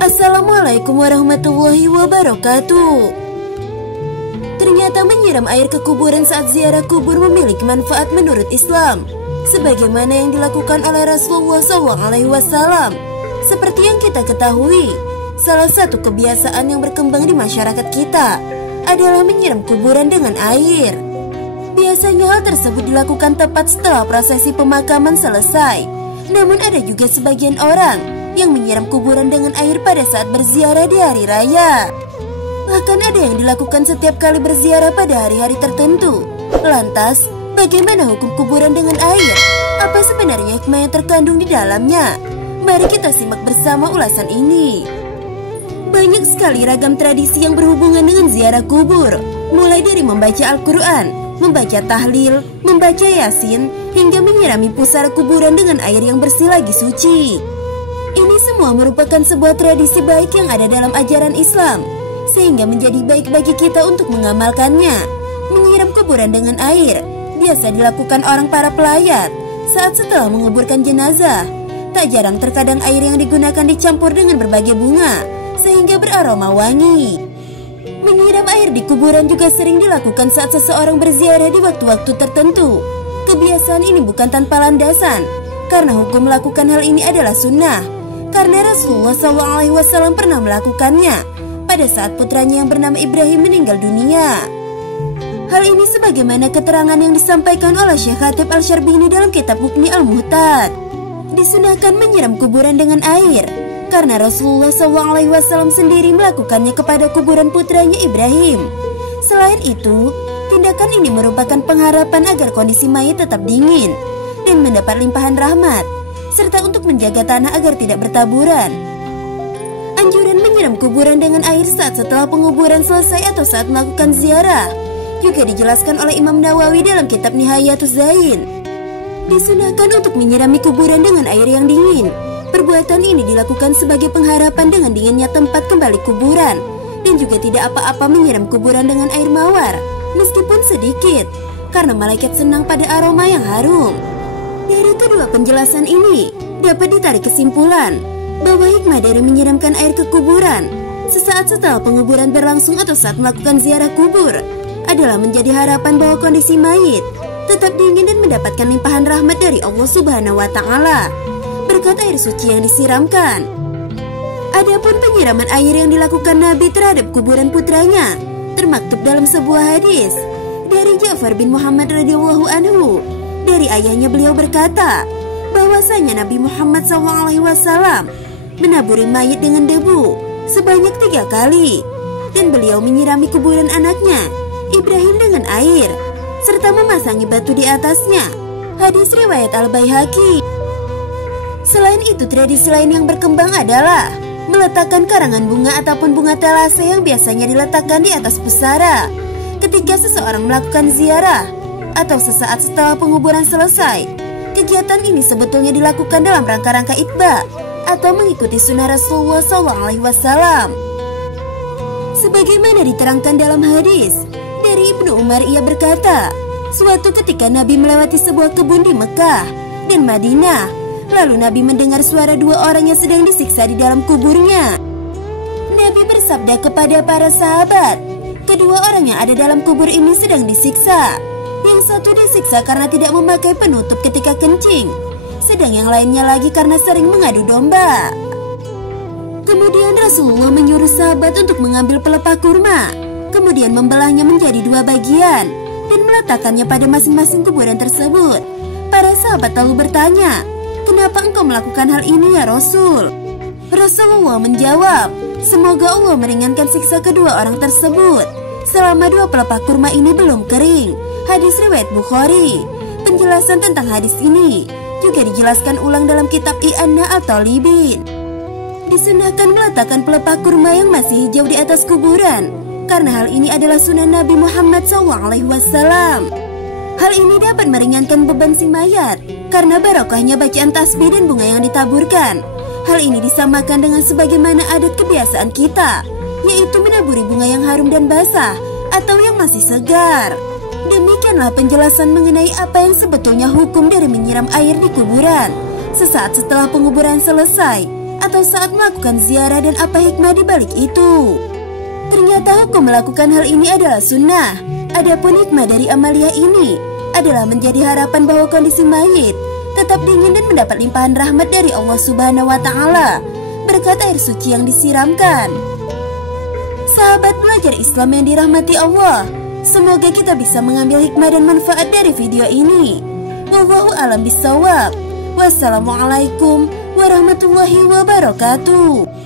Assalamualaikum warahmatullahi wabarakatuh. Ternyata menyiram air ke kuburan saat ziarah kubur memiliki manfaat menurut Islam, sebagaimana yang dilakukan oleh Rasulullah SAW. Seperti yang kita ketahui, salah satu kebiasaan yang berkembang di masyarakat kita adalah menyiram kuburan dengan air. Biasanya hal tersebut dilakukan tepat setelah prosesi pemakaman selesai. Namun ada juga sebagian orang yang menyiram kuburan dengan air pada saat berziarah di hari raya. Bahkan ada yang dilakukan setiap kali berziarah pada hari-hari tertentu. Lantas, bagaimana hukum kuburan dengan air? Apa sebenarnya hikmah yang terkandung di dalamnya? Mari kita simak bersama ulasan ini. Banyak sekali ragam tradisi yang berhubungan dengan ziarah kubur, mulai dari membaca Al-Quran, membaca tahlil, membaca yasin, hingga menyirami pusara kuburan dengan air yang bersih lagi suci. Ini semua merupakan sebuah tradisi baik yang ada dalam ajaran Islam, sehingga menjadi baik bagi kita untuk mengamalkannya. Menyiram kuburan dengan air biasa dilakukan orang para pelayat saat setelah menguburkan jenazah. Tak jarang terkadang air yang digunakan dicampur dengan berbagai bunga, sehingga beraroma wangi. Menyiram air di kuburan juga sering dilakukan saat seseorang berziarah di waktu-waktu tertentu. Kebiasaan ini bukan tanpa landasan, karena hukum melakukan hal ini adalah sunnah. Karena Rasulullah SAW pernah melakukannya pada saat putranya yang bernama Ibrahim meninggal dunia. Hal ini sebagaimana keterangan yang disampaikan oleh Syekh Khatib Al-Syarbini dalam kitab Mughni Al-Muhtad. Disunahkan menyiram kuburan dengan air karena Rasulullah SAW sendiri melakukannya kepada kuburan putranya Ibrahim. Selain itu, tindakan ini merupakan pengharapan agar kondisi mayit tetap dingin dan mendapat limpahan rahmat, serta untuk menjaga tanah agar tidak bertaburan. Anjuran menyiram kuburan dengan air saat setelah penguburan selesai atau saat melakukan ziarah juga dijelaskan oleh Imam Nawawi dalam kitab Nihayatuz Zain. Disunahkan untuk menyirami kuburan dengan air yang dingin. Perbuatan ini dilakukan sebagai pengharapan dengan dinginnya tempat kembali kuburan, dan juga tidak apa-apa menyiram kuburan dengan air mawar, meskipun sedikit, karena malaikat senang pada aroma yang harum. Dari kedua penjelasan ini, dapat ditarik kesimpulan bahwa hikmah dari menyiramkan air ke kuburan sesaat setelah penguburan berlangsung atau saat melakukan ziarah kubur adalah menjadi harapan bahwa kondisi mayit tetap dingin dan mendapatkan limpahan rahmat dari Allah Subhanahu wa Ta'ala berkat air suci yang disiramkan. Adapun penyiraman air yang dilakukan Nabi terhadap kuburan putranya termaktub dalam sebuah hadis dari Ja'far bin Muhammad radhiyallahu anhu. Dari ayahnya beliau berkata bahwasanya Nabi Muhammad SAW menaburi mayit dengan debu sebanyak 3 kali, dan beliau menyirami kuburan anaknya Ibrahim dengan air serta memasangi batu di atasnya. Hadis riwayat Al-Baihaqi. Selain itu, tradisi lain yang berkembang adalah meletakkan karangan bunga ataupun bunga talase yang biasanya diletakkan di atas pusara ketika seseorang melakukan ziarah atau sesaat setelah penguburan selesai. Kegiatan ini sebetulnya dilakukan dalam rangka-rangka itba atau mengikuti sunnah Rasulullah SAW. Sebagaimana diterangkan dalam hadis dari Ibnu Umar, ia berkata, suatu ketika Nabi melewati sebuah kebun di Mekah dan Madinah. Lalu Nabi mendengar suara 2 orang yang sedang disiksa di dalam kuburnya. Nabi bersabda kepada para sahabat, kedua orang yang ada dalam kubur ini sedang disiksa. Yang satu disiksa karena tidak memakai penutup ketika kencing, sedang yang lainnya lagi karena sering mengadu domba. Kemudian Rasulullah menyuruh sahabat untuk mengambil pelepah kurma, kemudian membelahnya menjadi 2 bagian dan meletakkannya pada masing-masing kuburan tersebut. Para sahabat lalu bertanya, kenapa engkau melakukan hal ini ya Rasul? Rasulullah menjawab, semoga Allah meringankan siksa kedua orang tersebut selama 2 pelepah kurma ini belum kering. Hadis riwayat Bukhari. Penjelasan tentang hadis ini juga dijelaskan ulang dalam kitab I'anna at-Talibin. Disunahkan meletakkan pelepah kurma yang masih hijau di atas kuburan karena hal ini adalah sunnah Nabi Muhammad SAW. Hal ini dapat meringankan beban si mayat karena barokahnya bacaan tasbih dan bunga yang ditaburkan. Hal ini disamakan dengan sebagaimana adat kebiasaan kita, yaitu menaburi bunga yang harum dan basah atau yang masih segar. Demikianlah penjelasan mengenai apa yang sebetulnya hukum dari menyiram air di kuburan sesaat setelah penguburan selesai atau saat melakukan ziarah dan apa hikmah di balik itu. Ternyata hukum melakukan hal ini adalah sunnah. Adapun hikmah dari amalia ini adalah menjadi harapan bahwa kondisi mayit tetap dingin dan mendapat limpahan rahmat dari Allah Subhanahu wa Ta'ala berkat air suci yang disiramkan. Sahabat belajar Islam yang dirahmati Allah, semoga kita bisa mengambil hikmah dan manfaat dari video ini. Wallahu a'lam bishawab. Wassalamualaikum warahmatullahi wabarakatuh.